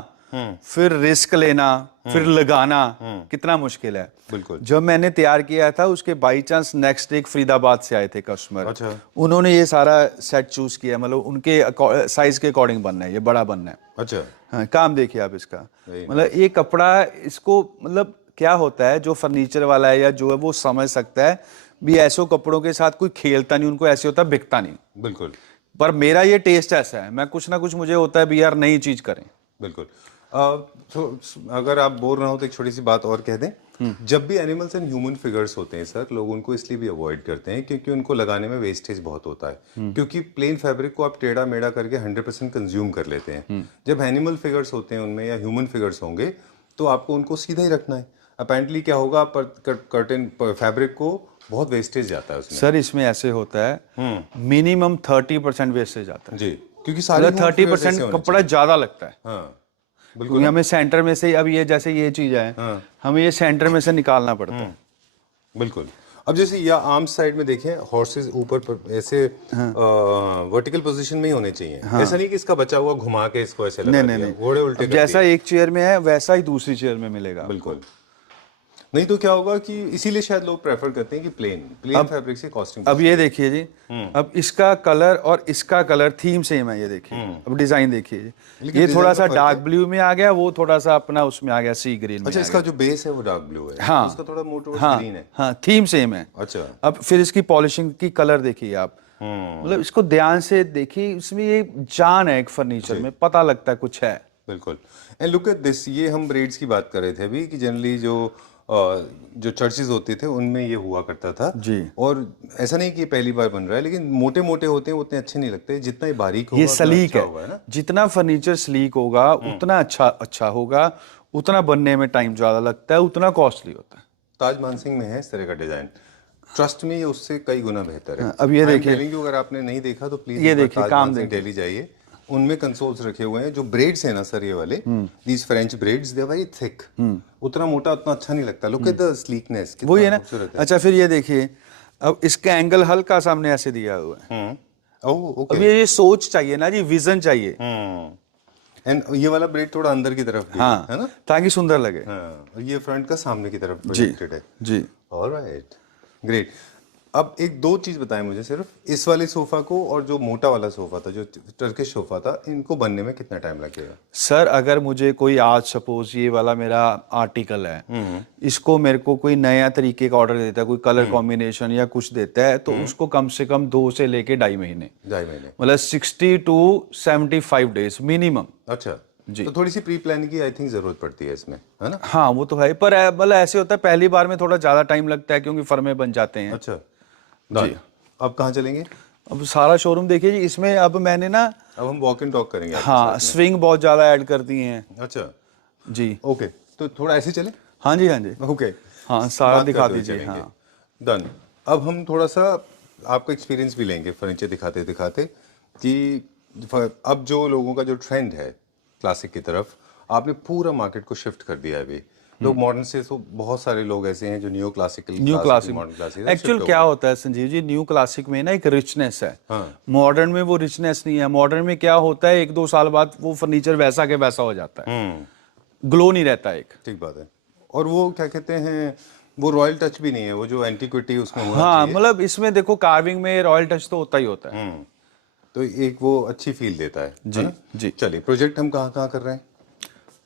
फिर रिस्क लेना, फिर लगाना कितना मुश्किल है. बिल्कुल. जब मैंने तैयार किया था उसके by chance next day Faridabad से आए थे कस्टमर. अच्छा. उन्होंने ये सारा सेट चूज किया, मतलब उनके साइज के अकॉर्डिंग बनना है, ये बड़ा बनना है. अच्छा. हाँ, काम देखिए आप इसका. मतलब ये कपड़ा, इसको मतलब क्या होता है, जो फर्नीचर वाला है या जो है वो समझ सकता है भी ऐसे कपड़ों के साथ कोई खेलता नहीं, उनको ऐसे होता है बिकता नहीं. बिल्कुल. पर मेरा ये टेस्ट ऐसा है, मैं कुछ ना कुछ मुझे होता है भी यार नई चीज करें. बिल्कुल. तो अगर आप बोल रहे हो तो एक छोटी सी बात और कह दें. जब भी एनिमल्स एंड ह्यूमन फिगर्स होते हैं सर, लोग उनको इसलिए भी अवॉइड करते हैं क्योंकि उनको लगाने में वेस्टेज बहुत होता है. क्योंकि प्लेन फैब्रिक को आप टेढ़ा मेढ़ा करके 100% कंज्यूम कर लेते हैं. जब एनिमल फिगर्स होते हैं उनमें या ह्यूमन फिगर्स होंगे तो आपको उनको सीधा ही रखना है. अपेरेंटली क्या होगा, कर्टन फैब्रिक को बहुत वेस्टेज जाता है उसमें. सर इसमें ऐसे होता है मिनिमम 30% वेस्टेज आता है जी, क्योंकि सारे 30% कपड़ा ज्यादा लगता है. हाँ बिल्कुल. हमें सेंटर में से, अब ये जैसे ये चीज है, हमें ये सेंटर में से निकालना पड़ता है. बिल्कुल. अब जैसे या आर्म साइड में देखें, हॉर्सेस ऊपर ऐसे वर्टिकल पोजीशन में ही होने चाहिए. ऐसा नहीं कि इसका बचा हुआ घुमा के इसको ऐसे लगा दिया. घोड़े उल्टे जैसा एक चेयर में है वैसा ही दूसरी चेयर में मिलेगा. बिल्कुल. नहीं तो क्या होगा कि इसीलिए शायद लोग प्रेफर करते हैं कि प्लेन फैब्रिक से कॉस्टिंग. अब ये देखिए जी, अब इसका कलर और इसका कलर थीम सेम है. ये देखिए, अब डिजाइन देखिए, ये थोड़ा सा डार्क ब्लू में आ गया, वो थोड़ा सा अपना उसमें आ गया सी ग्रीन में. अच्छा, इसका जो बेस है वो डार्क ब्लू है. हाँ, इसका थोड़ा मोर टुवर्ड्स ग्रीन है. हाँ, थीम सेम है. अच्छा. अब फिर इसकी पॉलिशिंग की कलर देखिए आप, मतलब इसको ध्यान से देखिए, इसमें ये जान है एक फर्नीचर में, पता लगता है कुछ है. बिल्कुल. And look at this. ये हम ब्रेड्स की बात कर रहे थे अभी कि जनरली जो चर्चेज होते थे उनमें ये हुआ करता था जी. और ऐसा नहीं कि ये पहली बार बन रहा है, लेकिन मोटे मोटे होते हैं, उतने अच्छे नहीं लगते. जितना ही बारीक होगा ये सलीक अच्छा है ना? जितना फर्नीचर सलीक होगा उतना अच्छा होगा, उतना बनने में टाइम ज्यादा लगता है, उतना कॉस्टली होता है. ताज मानसिंह में है इस तरह का डिजाइन. ट्रस्ट में ये उससे कई गुना बेहतर है. अब ये देखिए, अगर आपने नहीं देखा तो प्लीज ये देखिए, काम देखिए, दिल्ली जाइए. उनमें कंसोल्स रखे हुए हैं. जो ब्रेड्स हैं ना सर, ये वाले these French breads, they are very thick. उतना मोटा उतना अच्छा नहीं लगता. Look at the sleekness. वो ये ना. अच्छा, फिर ये देखिए, अब इसका एंगल हल्का सामने ऐसे दिया हुआ है. अब ये सोच चाहिए ना जी, विजन चाहिए. एंड ये वाला ब्रेड थोड़ा अंदर की तरफ भी है ना, ताकि सुंदर लगे. और ये फ्रंट का सामने की तरफ प्रोजेक्टेड है. जी. Alright, great. अब एक दो चीज बताएं मुझे सिर्फ, इस वाले सोफा को और जो मोटा वाला सोफा था, जो टर्किश सोफा था, इनको बनने में कितना टाइम लगेगा? सर अगर मुझे कोई आज सपोज ये वाला मेरा आर्टिकल है, इसको मेरे को कोई नया तरीके का ऑर्डर देता है, कोई कलर कॉम्बिनेशन या कुछ देता है, तो उसको कम से कम 2 से लेके 2.5 महीने, मतलब 60 to 75 डेज मिनिमम. अच्छा जी. तो थोड़ी सी प्री प्लानिंग की आई थिंक जरूरत पड़ती है इसमें, है ना? हाँ वो तो है, पर मतलब ऐसे होता है पहली बार में थोड़ा ज्यादा टाइम लगता है क्योंकि फर्मे बन जाते हैं. अच्छा जी. अब कहाँ चलेंगे? अब सारा शोरूम देखिए जी. इसमें अब मैंने ना, अब हम वॉक एंड टॉक करेंगे. हाँ, स्विंग बहुत ज्यादा ऐड कर दी हैं. अच्छा जी. ओके, तो थोड़ा ऐसे चले. हाँ जी, हाँ जी. ओके, हाँ, सारा दिखा दीजिए. हाँ, डन. अब हम थोड़ा सा आपका एक्सपीरियंस भी लेंगे फर्नीचर दिखाते दिखाते कि अब जो लोगों का जो ट्रेंड है क्लासिक की तरफ, आपने पूरा मार्केट को शिफ्ट कर दिया है. अभी लोग मॉडर्न से, तो बहुत सारे लोग ऐसे हैं जो new classic modern classic. Actual क्या होता है संजीव जी, न्यू क्लासिक में ना एक रिचनेस है. मॉडर्न में वो रिचनेस नहीं है. मॉडर्न में क्या होता है, 1-2 साल बाद वो फर्नीचर वैसा के वैसा हो जाता है, ग्लो नहीं रहता. एक ठीक बात है. और वो क्या कहते हैं, वो रॉयल टच भी नहीं है, वो जो एंटीक्विटी उसमें होना चाहिए. हाँ, मतलब इसमें देखो कार्विंग में रॉयल टच तो होता ही होता है. तो एक वो अच्छी फील देता है. जी जी. चलिए, प्रोजेक्ट हम कहाँ कहाँ कर रहे हैं?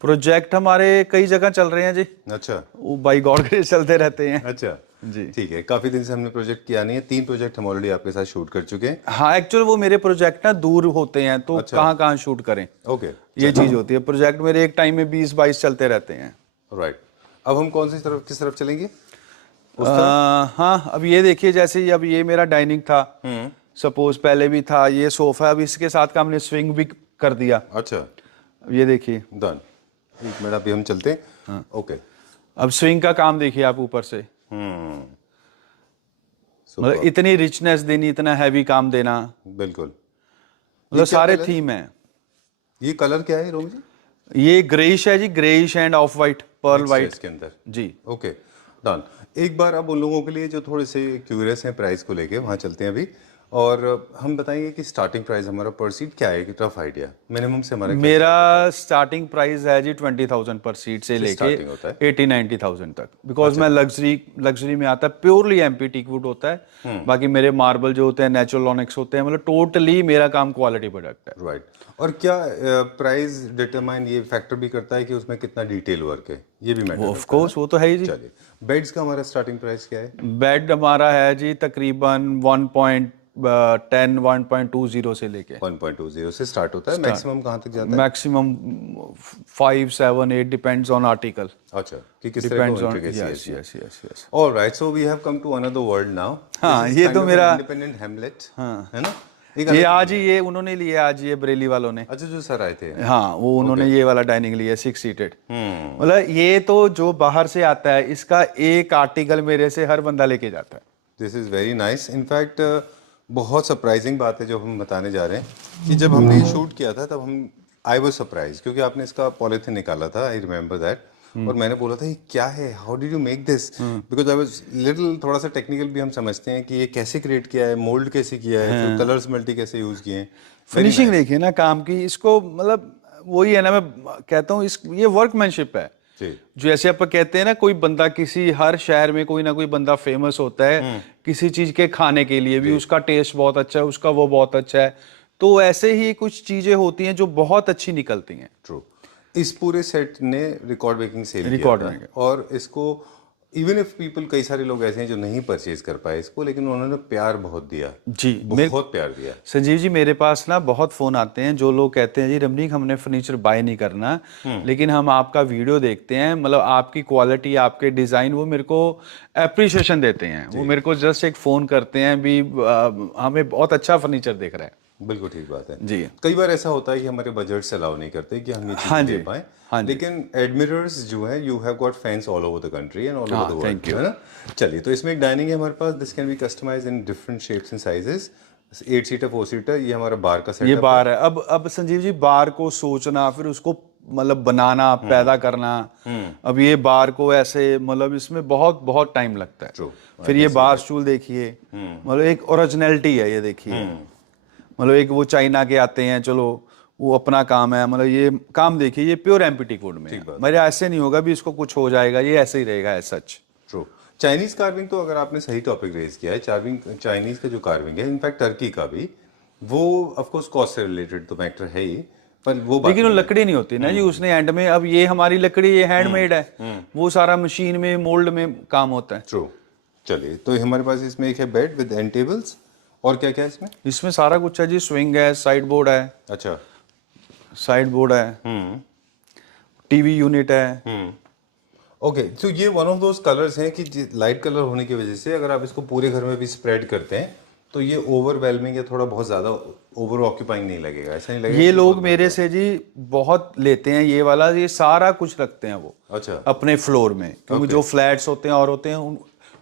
प्रोजेक्ट हमारे कई जगह चल रहे हैं जी. अच्छा. वो बाई गॉड ग्रेस चलते रहते हैं. अच्छा जी. ठीक है. काफी दिन से हमने प्रोजेक्ट किया नहीं है. 3 प्रोजेक्ट हम ऑलरेडी आपके साथ शूट कर चुके हैं. हाँ, एक्चुअल वो मेरे प्रोजेक्ट ना दूर होते हैं, तो कहाँ कहाँ शूट करें. ओके, ये चीज होती है. प्रोजेक्ट मेरे एक टाइम में 20-22 चलते रहते हैं. राइट. अब हम कौन सी तरफ, किस तरफ चलेंगे? हाँ, अब ये देखिए, जैसे अब ये मेरा डाइनिंग था, सपोज पहले भी था, ये सोफा, अब इसके साथ का हमने स्विंग भी कर दिया. अच्छा. ये देखिए. डन. एक मिनट अभी हम चलते हैं। ओके, अब स्विंग का काम देखिए आप ऊपर से, मतलब इतनी रिचनेस देनी, इतना हैवी काम देना, बिल्कुल। मतलब सारे थीम है। ये कलर क्या है रोम जी? ये ग्रेइश है जी, greyish and off white, pearl white के अंदर जी। Okay, done. एक बार अब उन लोगों के लिए जो थोड़े से क्यूरियस हैं प्राइस को लेके, वहाँ चलते हैं अभी, और हम बताएंगे कि स्टार्टिंग प्राइस हमारा पर सीट क्या है, कि रफ आइडिया मिनिमम से हमारा क्या मेरा स्टार्टिंग प्राइस है जी 20,000 पर सीट से लेके starting होता है? 80-90,000 तक, बिकॉज मैं लग्जरी में आता है, प्योरली एमपी टीकवुड होता है। बाकी मेरे मार्बल जो होते हैं नेचुरल ऑनिक्स होते हैं, मतलब टोटली मेरा काम क्वालिटी प्रोडक्ट है। राइट। और क्या प्राइस डिटरमाइन ये फैक्टर भी करता है कि उसमें कितना डिटेल वर्क है, ये भी मैटर ऑफ कोर्स वो तो है ही जी। चलिए, बेड्स का हमारा स्टार्टिंग प्राइस क्या है? बेड हमारा है जी तकरीबन 1.20 से लेके 1.20 से स्टार्ट होता है, मैक्सिमम कहाँ तक जाता है? Maximum 5, 7, 8 depends on article. अच्छा, कि किस तरह डिपेंड्स का ऑन intricacy है। Yes. Alright, so we have come to another world now. हाँ, ये तो मेरा इंडिपेंडेंट हेमलेट, है ना? ये आज ही ये उन्होंने लिया, आज ये बरेली वालों ने। अच्छा, जो सर आए थे। हाँ, वो उन्होंने ये वाला डाइनिंग लिया 6 सीटेड। मतलब ये तो जो बाहर से आता है, इसका एक आर्टिकल मेरे से हर बंदा लेके जाता है। This is very nice. In fact बहुत सरप्राइजिंग बात है जो हम बताने जा रहे हैं कि जब हमने ये शूट किया था तब हम आई वाज सरप्राइज, क्योंकि आपने इसका पॉलिथीन निकाला था, आई रिमेंबर दैट, और मैंने बोला था ये क्या है, how did you make this, because I was little, थोड़ा सा टेक्निकल भी हम समझते हैं कि ये कैसे क्रिएट किया है, मोल्ड कैसे किया है, फिर कलर्स मल्टी कैसे यूज किए हैं। फिनिशिंग देखिए ना काम की, इसको मतलब वही है ना, मैं कहता हूँ इस ये वर्कमैनशिप है। जैसे आप कहते हैं ना, कोई बंदा किसी हर शहर में कोई ना कोई बंदा फेमस होता है किसी चीज के खाने के लिए भी, उसका टेस्ट बहुत अच्छा है, उसका वो बहुत अच्छा है, तो ऐसे ही कुछ चीजें होती हैं जो बहुत अच्छी निकलती हैं। ट्रू। इस पूरे सेट ने रिकॉर्ड ब्रेकिंग सेल रिकॉर्ड किया था, और इसको इवन इफ पीपल, कई सारे लोग ऐसे हैं जो नहीं परचेज कर पाए इसको, लेकिन उन्होंने प्यार बहुत दिया जी, बहुत प्यार दिया। संजीव जी, मेरे पास ना बहुत फोन आते हैं जो लोग कहते हैं जी रमनीक हमने फर्नीचर बाय नहीं करना, लेकिन हम आपका वीडियो देखते हैं, मतलब आपकी क्वालिटी, आपके डिजाइन, वो मेरे को एप्रिसिएशन देते हैं, वो मेरे को जस्ट एक फोन करते हैं भी हमें बहुत अच्छा फर्नीचर दिख रहा है। बिल्कुल ठीक बात है जी। कई बार ऐसा होता है कि हमारे बजट से अलाउ नहीं करते कि हम ये चीज़ ले पाएं, लेकिन एडमिरर्स जो है, you have got fans all over the country and all over the world, है ना? चलिए, तो इसमें एक डाइनिंग है हमारे पास, this can be customised in different shapes and sizes, 8 seater 4 seater. ये हमारा बार का सेटअप, ये बार है। अब संजीव जी, बार को सोचना, फिर उसको मतलब बनाना, पैदा करना, अब ये बार को ऐसे, मतलब इसमें बहुत बहुत टाइम लगता है। True. फिर ये बार स्टूल देखिए, मतलब एक ओरिजिनलिटी है ये, देखिए मतलब एक वो चाइना के आते हैं, चलो वो अपना काम है, मतलब ये काम देखिए, ये प्योर एमपी टीकवुड में है। मेरे ऐसे नहीं होगा भी इसको कुछ हो जाएगा, ये ऐसे ही रहेगा as such. True. Chinese carving तो अगर आपने सही टॉपिक रेज किया है, चाइनीज का जो कार्विंग है, इनफैक्ट टर्की का भी, वो ऑफ कोर्स कॉस्ट से रिलेटेड तो मैटर है ही, पर वो लेकिन वो लकड़ी नहीं होती ना जी उसने एंड में। अब ये हमारी लकड़ी, ये हैंडमेड है, वो सारा मशीन में, मोल्ड में काम होता है। ट्रू। चलिए, तो हमारे पास इसमें एक है बेड विद एंड टेबल्स, और क्या क्या है इसमें? इसमें सारा कुछ है जी, स्विंग है, साइड बोर्ड है। अच्छा, साइड बोर्ड है, टीवी यूनिट है। ओके, तो ये वन ऑफ दोस कलर्स हैं कि लाइट कलर होने की वजह से अगर आप इसको पूरे घर में भी स्प्रेड करते हैं तो ये ओवरवेलमिंग या थोड़ा बहुत ज्यादा ओवर ऑक्यूपाइंग नहीं लगेगा, ऐसा नहीं लगेगा? ये लोग मेरे से जी बहुत लेते हैं ये वाला, ये सारा कुछ रखते हैं वो अच्छा, अपने फ्लोर में, क्योंकि जो फ्लैट्स होते हैं और होते हैं,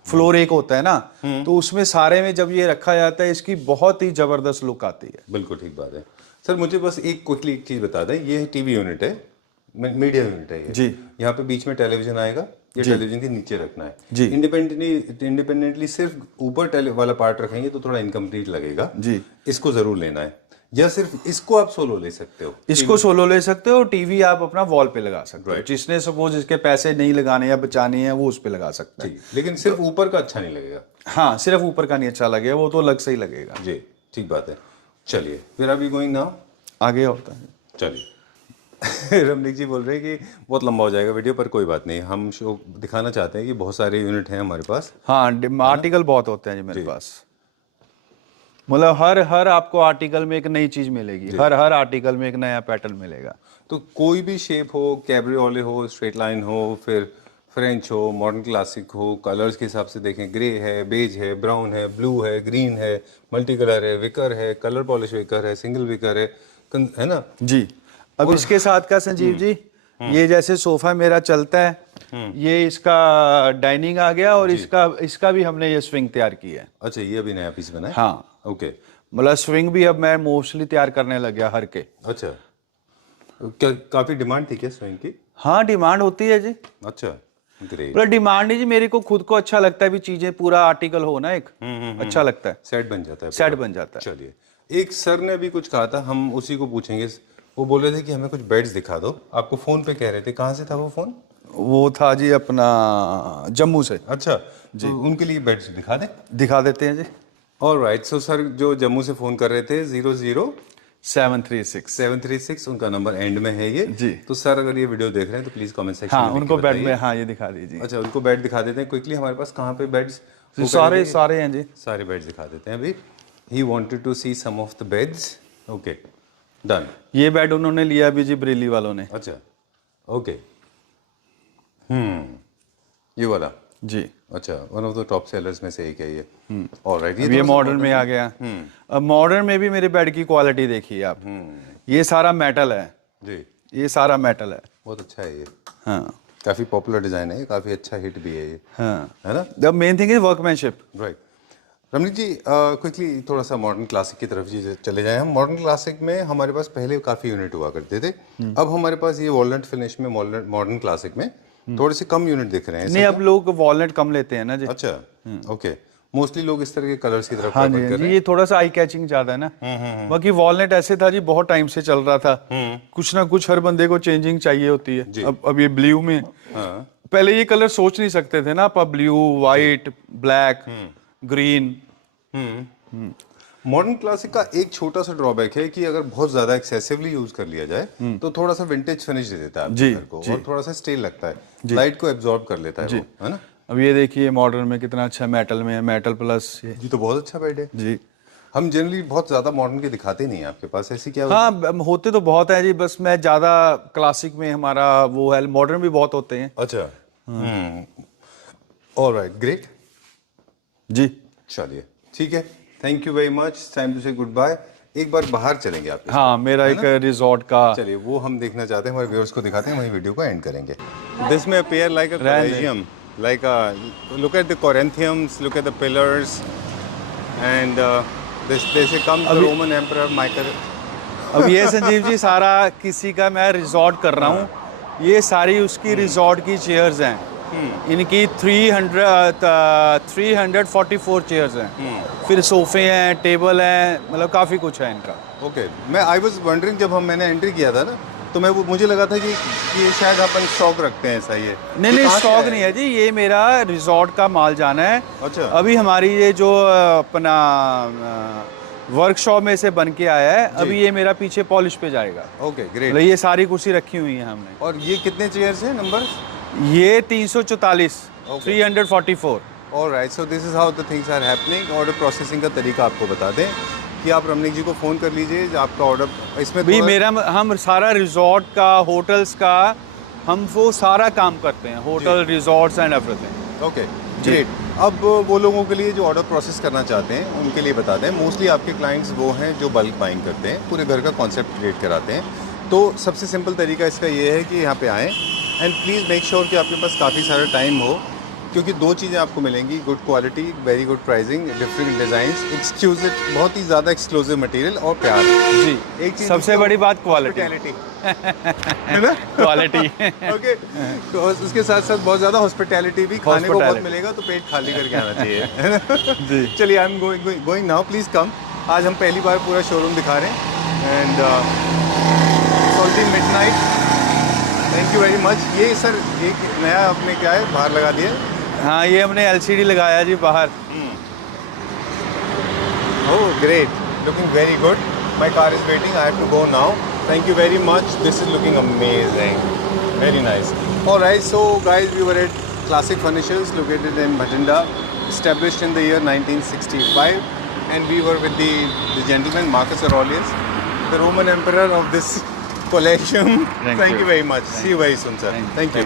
फ्लोर एक होता है ना, तो उसमें सारे में जब ये रखा जाता है, इसकी बहुत ही जबरदस्त लुक आती है। बिल्कुल ठीक बात है। सर, मुझे बस एक क्विकली एक चीज बता दें, ये टीवी यूनिट है, मीडिया यूनिट है ये जी। यहाँ पे बीच में टेलीविजन आएगा, ये टेलीविजन के नीचे रखना है जी। इंडिपेंडेंटली सिर्फ ऊपर वाला पार्ट रखेंगे तो थोड़ा इनकम्प्लीट लगेगा जी। इसको जरूर लेना है, या सिर्फ इसको आप सोलो ले सकते हो? इसको सोलो ले सकते हो, टीवी आप अपना वॉल पे लगा सकते हो, जिसने सपोज इसके पैसे नहीं लगाने या बचाने हैं वो उस पे लगा सकता है। लेकिन सिर्फ ऊपर का अच्छा नहीं लगेगा। हाँ, सिर्फ ऊपर का नहीं अच्छा लगेगा, वो तो अलग से ही लगेगा। जी, ठीक बात है। चलिए, फिर अभी गोइंग नाउ, आगे होता है। चलिए रमनीक जी बोल रहे हैं कि बहुत लंबा हो जाएगा वीडियो, पर कोई बात नहीं, हम शो दिखाना चाहते हैं कि बहुत सारे यूनिट हैं हमारे पास। हाँ, आर्टिकल बहुत होते हैं जी मेरे पास, मतलब हर आपको आर्टिकल में एक नई चीज मिलेगी, हर आर्टिकल में एक नया पैटर्न मिलेगा। तो कोई भी शेप हो, कैब्रियोले हो, स्ट्रेट लाइन हो, फिर फ्रेंच हो, मॉडर्न क्लासिक हो, कलर्स के हिसाब से देखें, ग्रे है, बेज है, ब्राउन है, ब्लू है, ग्रीन है, मल्टी कलर है, विकर है, कलर पॉलिश विकर है, सिंगल विकर है ना? जी। अब इसके साथ का संजीव जी, ये जैसे सोफा मेरा चलता है, ये इसका डाइनिंग आ गया और इसका भी हमने ये स्विंग तैयार किया है। अच्छा, ये अभी नया पीस बना है। हाँ, ओके। मतलब स्विंग भी अब मैं मोस्टली तैयार करने लग गया हर के। अच्छा, क्या काफी डिमांड थी क्या स्विंग की? हाँ, डिमांड होती है जी। अच्छा, ग्रेट। मतलब डिमांड नहीं जी, मेरे को खुद को अच्छा लगता है भी चीजें पूरा आर्टिकल हो ना, एक अच्छा लगता है, सेट बन जाता है। सेट बन जाता है। चलिए, एक सर ने भी कुछ कहा था, हम उसी को पूछेंगे। वो बोल रहे थे कि हमें कुछ बेड्स दिखा दो। आपको फोन पे कह रहे थे, कहाँ से था वो फोन? वो था जी अपना जम्मू से। अच्छा जी, तो उनके लिए बेड्स दिखा दें? दिखा देते हैं जी। ऑलराइट, सो सर जो जम्मू से फोन कर रहे थे 736 736, उनका नंबर एंड में है ये जी। तो सर अगर ये वीडियो देख रहे हैं तो प्लीज कमेंट सेक्शन हाँ, में उनको बेड में, हाँ ये दिखा दीजिए। अच्छा, उनको बेड दिखा देते हैं क्विकली। हमारे पास कहाँ पे बेड्स? सारे हैं जी, सारे बेड्स दिखा देते हैं अभी। He wanted to see some of the beds. Okay, done. ये बेड उन्होंने लिया भी जी बरेली वालों ने। अच्छा, ओके। ये वाला जी। अच्छा, one of the top sellers में से एक है ये। ऑलराइट, ये मॉडर्न में आ गया। अब मॉडर्न में भी मेरे बेड की क्वालिटी देखिए आप। ये सारा मेटल है जी, ये सारा मेटल है। बहुत अच्छा है ये। हाँ, काफी पॉपुलर डिजाइन है, काफी अच्छा हिट भी है ये। हाँ, है ना? The main thing is workmanship. Right. Ramneet ji, quickly थोड़ा सा मॉडर्न क्लासिक की तरफ जी चले जाएं हम। मॉडर्न क्लासिक में हमारे पास पहले काफ़ी यूनिट हुआ करते थे। अब हमारे पास ये वॉलनट फिनिश में मॉडर्न क्लासिक में थोड़े से कम यूनिट दिख रहे हैं। नहीं, अब लोग वॉलनट कम लेते हैं ना जी। अच्छा, ओके। मोस्टली लोग इस तरह के कलर्स की तरफ हाँ prefer जी, कर रहे ये थोड़ा सा आई कैचिंग ज्यादा है ना। बाकी वॉलनट ऐसे था जी, बहुत टाइम से चल रहा था। कुछ ना कुछ हर बंदे को चेंजिंग चाहिए होती है। अब ये ब्लू में, पहले ये कलर सोच नहीं सकते थे ना आप, blue, white, black, green. Modern classic का एक छोटा सा ड्रॉबैक है कि अगर बहुत ज्यादा एक्सेसिवली यूज कर लिया जाए तो थोड़ा सा विंटेज फिनिश दे देता है आपके घर को, और थोड़ा सा स्टेल लगता है, लाइट को एब्जॉर्ब कर लेता है वो, है ना? अब ये देखिए मॉडर्न में कितना अच्छा मेटल में है, मेटल प्लस ये जी, तो बहुत अच्छा बेड है जी। हम जनरली बहुत ज्यादा मॉडर्न के दिखाते नहीं है आपके पास, ऐसी क्या? हाँ, होते तो बहुत है जी, बस मैं ज्यादा क्लासिक में हमारा वो है, मॉडर्न भी बहुत होते हैं। अच्छा, ऑलराइट, ग्रेट जी। चलिए, ठीक है, thank you very much. Time to say goodbye. एक बार बाहर चलेंगे आप? हाँ, मेरा एक रिजॉर्ट का, चलिए वो हम देखना चाहते हैं, हमारे व्यूअर्स को दिखाते हैं, वही वीडियो को एंड करेंगे। दिस में appear like a collegium, like look at the Corinthians, look at the pillars, and they say come the Roman Emperor Michael. अब ये संजीव जी सारा किसी का मैं रिजॉर्ट कर रहा हूँ, ये सारी उसकी रिजॉर्ट की चेयर्स हैं। इनकी 344 चेयर्स हैं, फिर सोफे हैं, टेबल हैं, मतलब काफ़ी कुछ है इनका। ओके, मैं आई वाज वंडरिंग, जब मैंने एंट्री किया था ना तो मुझे लगा था कि ये शायद अपन स्टॉक रखते हैं, ऐसा ही है? नहीं, स्टॉक नहीं है जी, ये मेरा रिजॉर्ट का माल जाना है। अच्छा, अभी हमारी ये जो अपना वर्कशॉप में से बन के आया है, अभी ये मेरा पीछे पॉलिश पे जाएगा। Okay, great. मतलब ये सारी कुर्सी रखी हुई है हमने। और ये कितने चेयर्स हैं नंबर? ये 344, 344। Alright, so this is how the things are happening. Order processing का तरीका आपको बता दें कि आप रमनीक जी को फ़ोन कर लीजिए, आपका ऑर्डर इसमें भी मेरा, हम सारा रिजॉर्ट का, होटल्स का, हम वो सारा काम करते हैं, hotel, resorts and everything. Okay, great. अब वो लोगों के लिए जो ऑर्डर प्रोसेस करना चाहते हैं उनके लिए बता दें, मोस्टली आपके क्लाइंट्स वो हैं जो बल्क बाइंग करते हैं, पूरे घर का कॉन्सेप्ट क्रिएट कराते हैं। तो सबसे सिंपल तरीका इसका ये है कि यहाँ पे आएँ एंड प्लीज़ मेक श्योर कि आपके पास काफ़ी सारा टाइम हो, क्योंकि दो चीज़ें आपको मिलेंगी, good quality, very good pricing, different designs, exclusive, बहुत ही ज़्यादा एक्सक्लूसिव मटेरियल और प्यार। जी, एक चीज़ सबसे बड़ी बात क्वालिटी है ना? क्वालिटी। ओके, तो उसके साथ साथ बहुत ज़्यादा हॉस्पिटैलिटी भी, खाने को बहुत मिलेगा, तो पेट खाली करके आना चाहिए, है ना? जी। चलिए, I am going now, please कम। आज हम पहली बार पूरा शोरूम दिखा रहे हैं and midnight. Thank you very much. ये सर एक नया आपने क्या है बाहर लगा दिया? हाँ, ये हमने LCD लगाया जी बाहर। Oh great, looking very good. My car is waiting, I have to go now. Thank you very much, this is looking amazing, very nice. Alright, so guys, we were at classic furnitures located in Bhatinda, established in the year 1965, and we were with the gentleman Marcus Aurelius, the Roman emperor of this collection. Thank you very much. See you very soon, sir. Thank you.